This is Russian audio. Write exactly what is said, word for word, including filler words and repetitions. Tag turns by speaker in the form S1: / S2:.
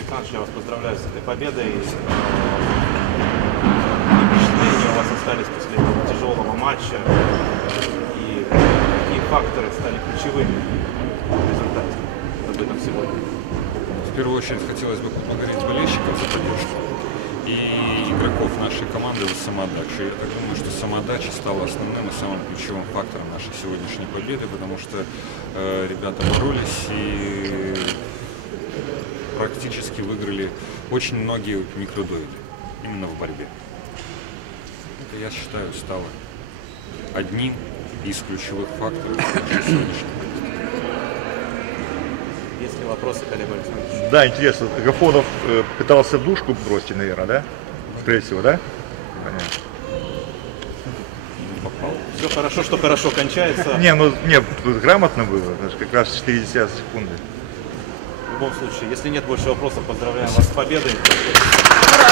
S1: Александрович, я вас поздравляю с этой победой. Какие впечатления у вас остались после этого тяжелого матча? И какие факторы стали ключевыми в результате? Об этом сегодня.
S2: В первую очередь хотелось бы поблагодарить болельщиков за поддержку и игроков нашей команды за самоотдачу. Я так думаю, что самоотдача стала основным и самым ключевым фактором нашей сегодняшней победы, потому что э, ребята боролись и практически выиграли очень многие микродуэли именно в борьбе. Это, я считаю, стало одним из ключевых факторов нашей сегодняшней победы.
S1: Есть ли вопросы, коллега Александрович?
S3: Да, интересно. Агафонов э, пытался в душку бросить, наверное, да? Скорее всего, да? Понятно.
S2: Попал.
S1: Все хорошо, что хорошо кончается.
S3: Не, ну не, тут грамотно было, даже как раз четыре десятых секунды.
S1: В любом случае, если нет больше вопросов, поздравляем вас с победой.